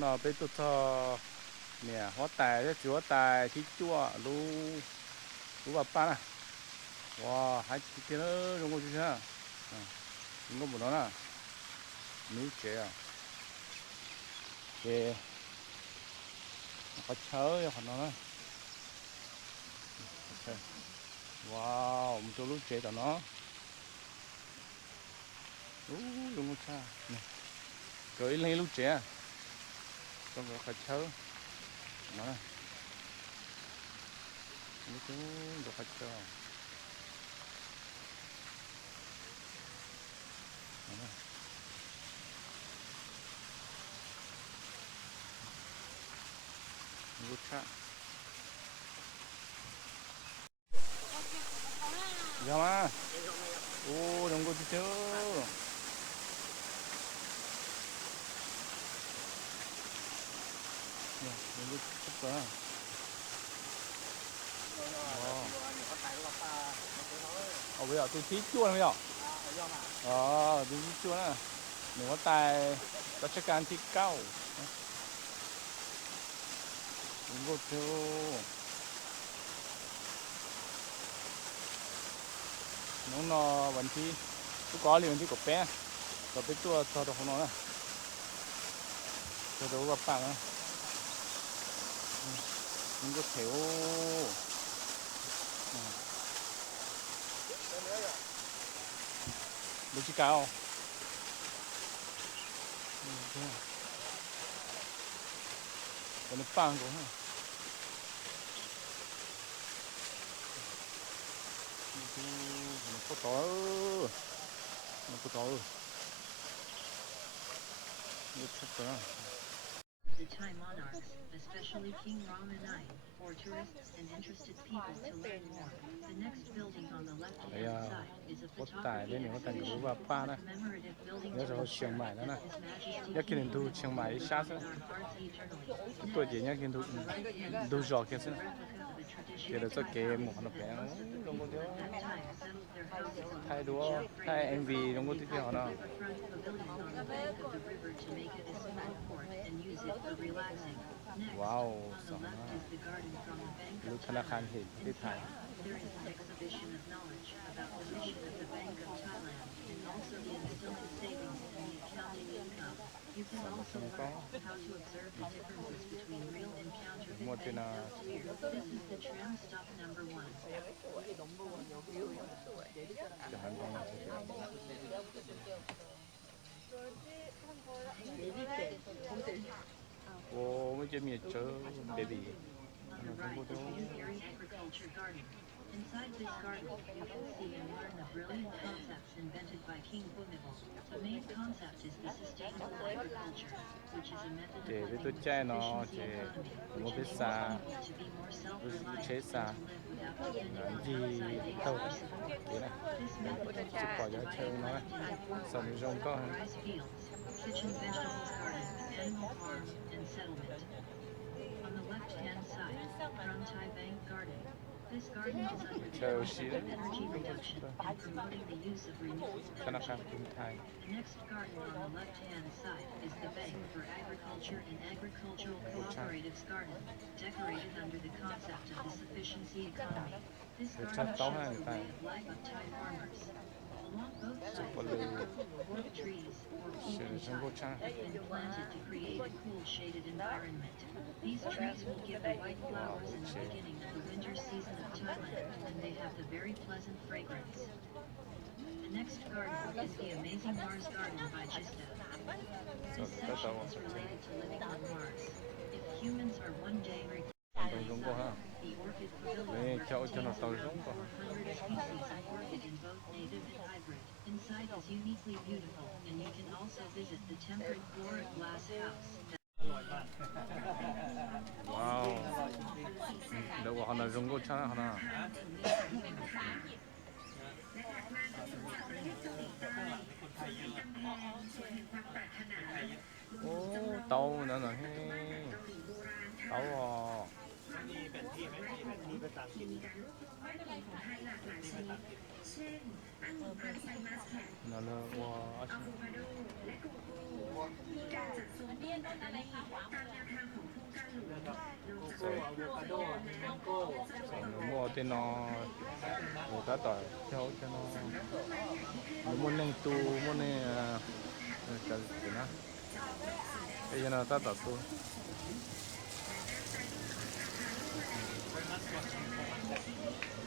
nó bên tụt thọ nè hóa tài cái chúa tài thí chua lú lú bà pa nè wow hai cái nó dùng cái gì nữa dùng cái một đó nè núi trẻ à cái có chớ cho nó nè wow một chỗ núi trẻ cho nó dùng cái cha nè cưỡi lên núi trẻ trong cái có chớ nó nè itu udah kacau. Mana? Luca. Jangan. Oh, tunggu tu. Ya, tunggu cepat. Bây giờ tôi thí chua bây giờ tôi thí chua nè nếu có tài có chắc ăn thịt cao đúng rồi chứ nó vẫn thí tôi có liền thí của bé rồi bé chua cho được không nó nè cho đủ vào phẳng á đúng có thiếu được chứ cao còn nó phẳng rồi ha nó có to nó chắc rồi The Thai monarchs, especially King Rama IX, for tourists and interested people to learn more. The next building on the left-hand side is a photography exhibition, a commemorative building to ensure that His Majesty nhắc đến tu Chiang Mai sát á tôi chỉ nhắc đến tu tu giò kia xem để được cho cái một nó bé trong con thiếu thay đúa thay MV trong con tiếp theo nó wow sòng nó thằng nào khăn thì đi thay There is an exhibition of knowledge about the mission of the Bank of Thailand and also the instilled savings and the accounting income. You can also learn how to observe the differences between real and counterfeit banknotes here. This is the tram stop number 1. Wow, mấy cái miệt chớ baby. On the right is the Viewberry Agriculture Garden. Inside this garden, you can see and learn the brilliant concepts invented by King Bhumibol. The main concept is the sustainable agriculture, which is a method of living with efficiency economy, which enables people to be more self-reliant and to live without depending on outside aid or support. This method involves dividing land into 4 parts: rice fields, kitchen vegetables garden, animal farm, and settlement. On the left-hand side, Krum Thai Bank Garden. This garden is under the concept of energy reduction and promoting the use of renewable energy. The next garden on the left-hand side is the Bank for Agriculture and Agricultural Cooperatives Garden, decorated under the concept of the sufficiency economy. This garden shows the way of life of Thai farmers. Along both sides of the road, oak trees, or pulpy Thai, have been planted to create a cool shaded environment. These trees will give the white flowers in the beginning of the winter season of Thailand, and they have the very pleasant fragrance. The next garden is the amazing Mars Garden by Chista. This section is related to living on Mars. If humans are one day the Orchid Pavilion contains around 400 species of orchid in both native and hybrid. Inside is uniquely beautiful, and you can also visit the tempered flora glass house. Wow. Đâu còn là dùng cô cha hả? Ô, tàu nữa nè. Tàu à. Nó là wow. mua tên nó người ta tỏi theo cho nó muốn nên tu muốn nên cái gì đó bây giờ nó ta tỏi tu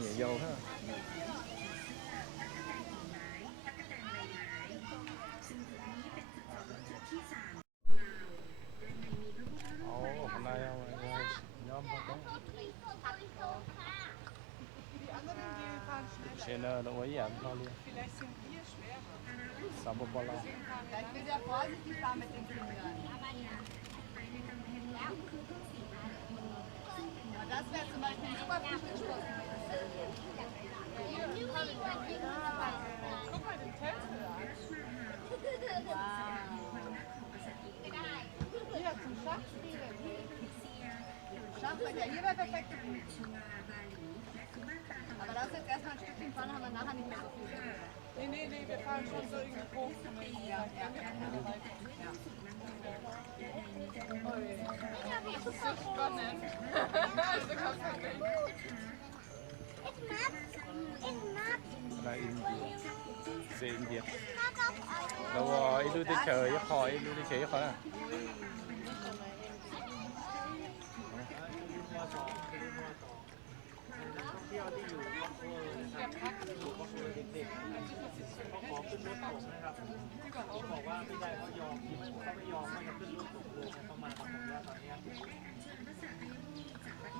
nhiều dầu ha hôm nay nhóm trên nó ấy giảm to liền sáu bộ bao lâu Das wäre zum Beispiel super Frühstück. Guck mal den Tempel an. Hier zum Schachspielen. Schach, ja, hier wäre perfekt. Aber lass jetzt erstmal ein Stückchen fahren, haben wir nachher nicht mehr so viel. Nee, wir fahren schon so irgendwie hoch. Ja. Das ist so spannend. Also kannst du nicht. là India xe India đâu ít đứa đi chơi với khỏi ít đứa đi chơi với khỏi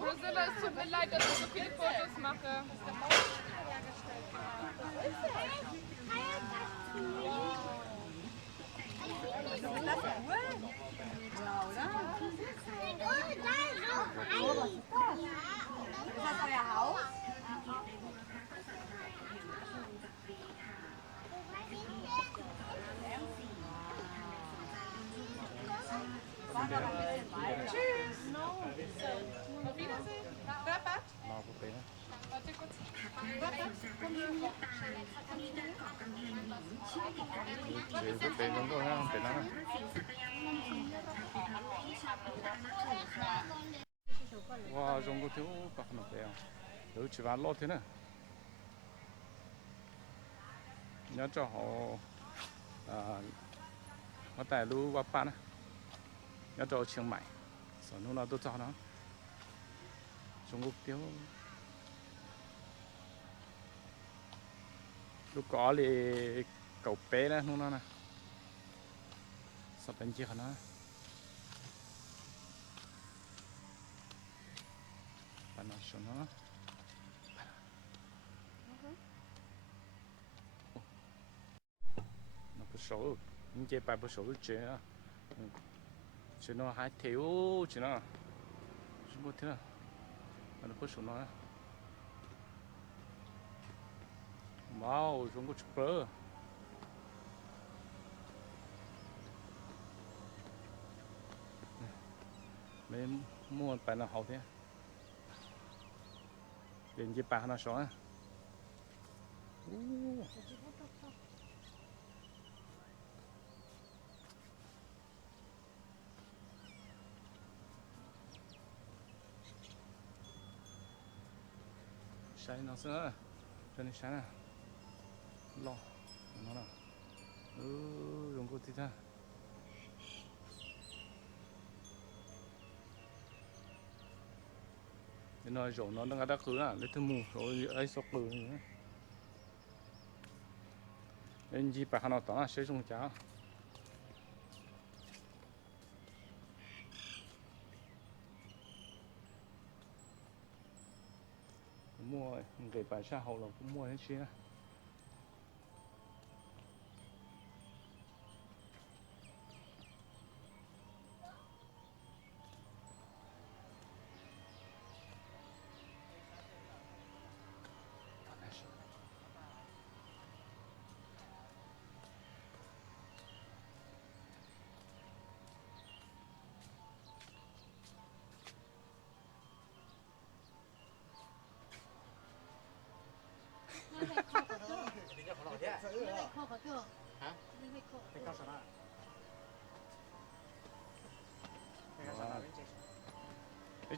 Rosilla, es tut mir leid, dass ich so viele Fotos mache. Auf Wiedersehen. Rabatt. nào có tiền Warte kurz. thì có tiền không có ha tiền đó wow trong cái thiếu bạc nó béo nếu chỉ bán lót thế này nhớ cho họ có tài lưu qua pan nhớ cho Chiang Mai sau nó tôi cho nó trong cái thiếu lúc có thì cậu bé đó nó nè sắp đến chiếc nó và nó xuống nó nó có số những cái bài có số chuyện á chuyện nó hay thiếu chuyện nó chúng có thế nào nó có số nó wow chúng có chụp bơ mấy mua bài nào hậu thế đến cái bài nó xóa sai nó sữa cho nên sai nè lo nó nè dùng cô tí ra nói rồi nó đang đã khứ à lấy thơm mù rồi ấy sọc bự nữa nên gì bà nó tao sẽ dùng cháo mua về bài sa hậu là cũng mua hết chứ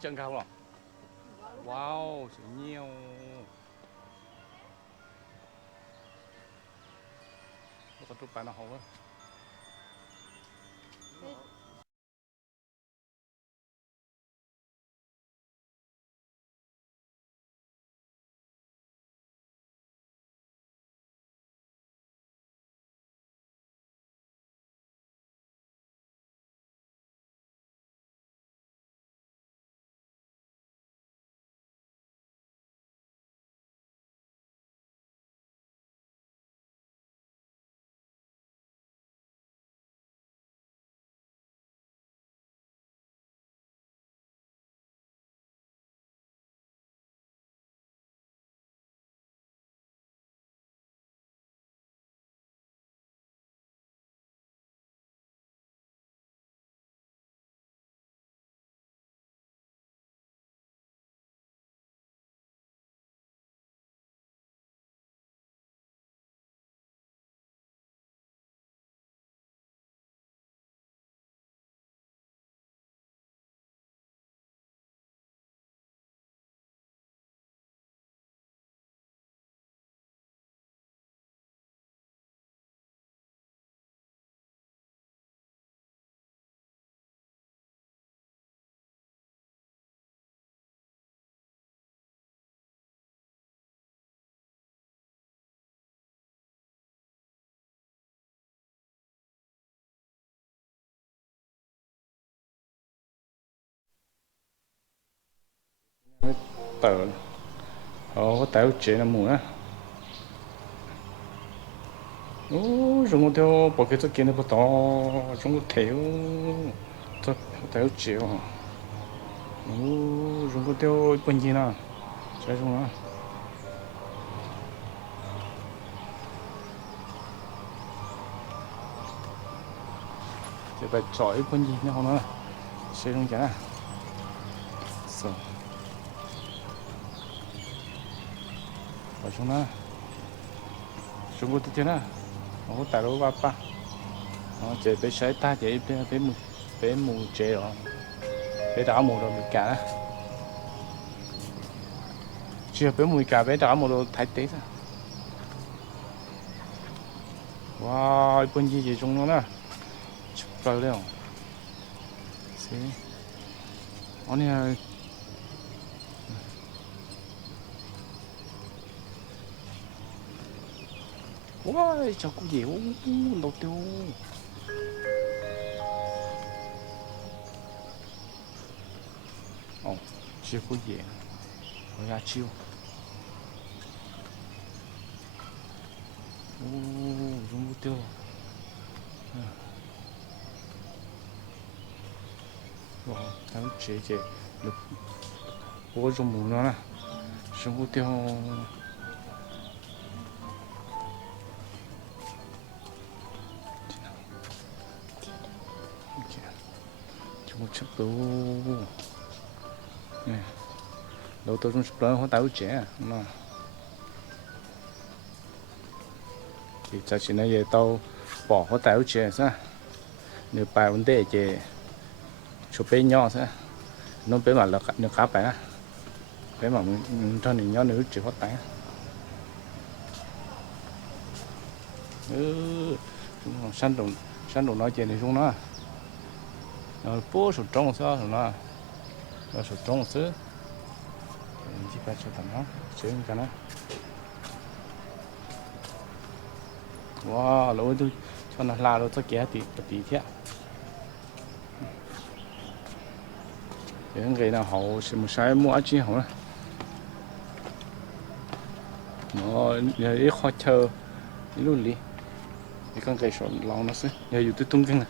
chân cao rồi. Wow, sự nhiều. Có chụp bài nào hậu á. Tờ. Có tờ chế là mù á. Chúng có theo bỏ cái cho kia nó bắt to, chúng có theo cho theo chế à. Chúng có theo bên gì nào, sai chúng nó. Thì phải chọi bên gì nữa không nó, sai chúng chả. Sao? Và chúng nó, chúng có thế nào, không có tài đâu ba ba. Chế bị sai ta chế bị mù chế rồi, bị đảo mù rồi bị cả. Chưa bị mù cả bị đảo mù rồi thái tế ra. Wow, bên gì chúng nó nè, chụp vào đây không? Xí, anh này. Wow, cháu cũng dễ lột tiêu. Ồ, chưa có dễ. Ở ra chiêu. Dùng tiêu. Wow, thằng chế lực. Bố dùng mũ nó nè. Dùng tiêu. Chúng chấp đồ nè, đầu tôi trong súp lớn họ táo trẻ mà thì chắc chỉ là về tàu bỏ họ táo trẻ sao nếu bài vấn đề chỉ chụp bên nhỏ sao nó bên mà là nó khá phải á bên mà cho nên nhỏ nữa chỉ có tay săn đồ nói chuyện này xuống nó bố sụt trống sao rồi nó sụt trống xứ chỉ phải cho tầm nó chơi cái nó wow lỗi tôi cho nó la rồi cho kia tí thế những cái nào hậu sẽ một sai mua chi hậu nó ít khó chờ ít luôn đi cái con cây sọn lòng nó sẽ giờ dù tôi tung cái này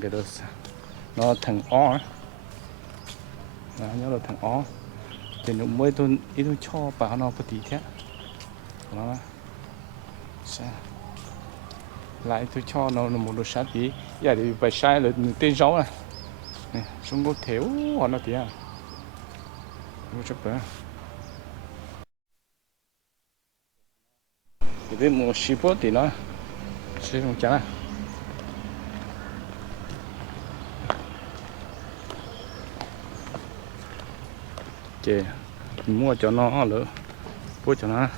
cái đó nó thằng ó nó nhớ là thằng ó thì nó mới tôi ít tôi cho bảo nó có tí thế nó lại tôi cho nó một đồ sát tí giờ thì phải sai là tên rau này này không có thiếu hoặc nó tí à không chấp nữa Cái một ship thì nó sẽ không chán. Chè mua cho nó lỡ bố cho nó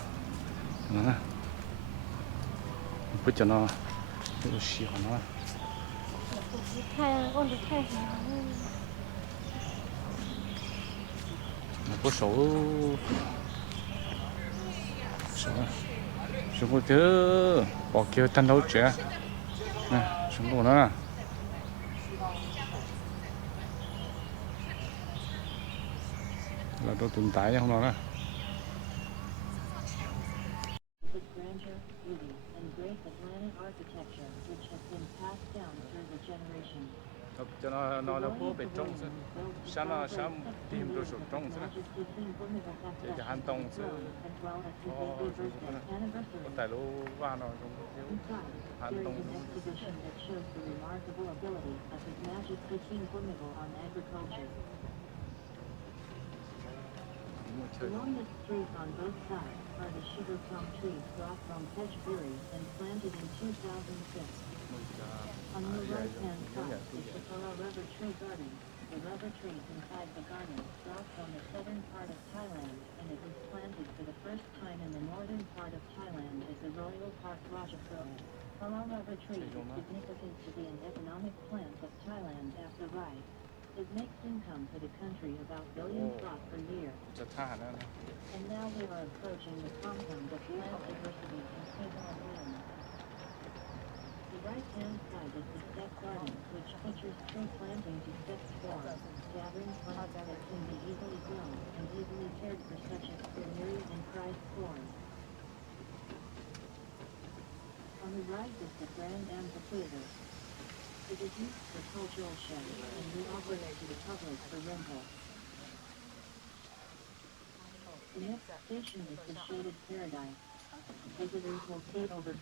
bố cho nó cái xì của nó 太阳光是太阳。 bố số số số của thứ bỏ kia tan đấu trẻ nè số của nó là tôi tồn tại không nó With grandeur, beauty, and great Atlantic architecture, which has been passed down through the generations. cho nó bố bề trong sáng nó sáng tìm được số trong thế thì han tông chứ có tài lô va nó trong han tông Exhibition that shows the remarkable ability of His Majesty King Bhumibol on agriculture. Along this street on both sides are the sugar plum trees brought from Pechbury and planted in 2006. On the right-hand side is the Phala Rubber Tree Garden. The rubber trees inside the garden brought from the southern part of Thailand, and it was planted for the first time in the northern part of Thailand as the Royal Park Rajapur. Phala Rubber Tree is significant to be an economic plant of Thailand after rice. It makes income for the country about billion baht per year.จะท่าแล้วนะ And now we are approaching the compound of plant diversity and seasonal blooms. The right-hand side is the step garden, which features tree planting to stepped form, gathering plants that can be easily grown and easily cared for, such as primary and prized corn. On the right is the grand amphitheater. It is used for cultural shows, and we offer it to the public for rental. The next station is the Shaded Paradise. Visitors will sit over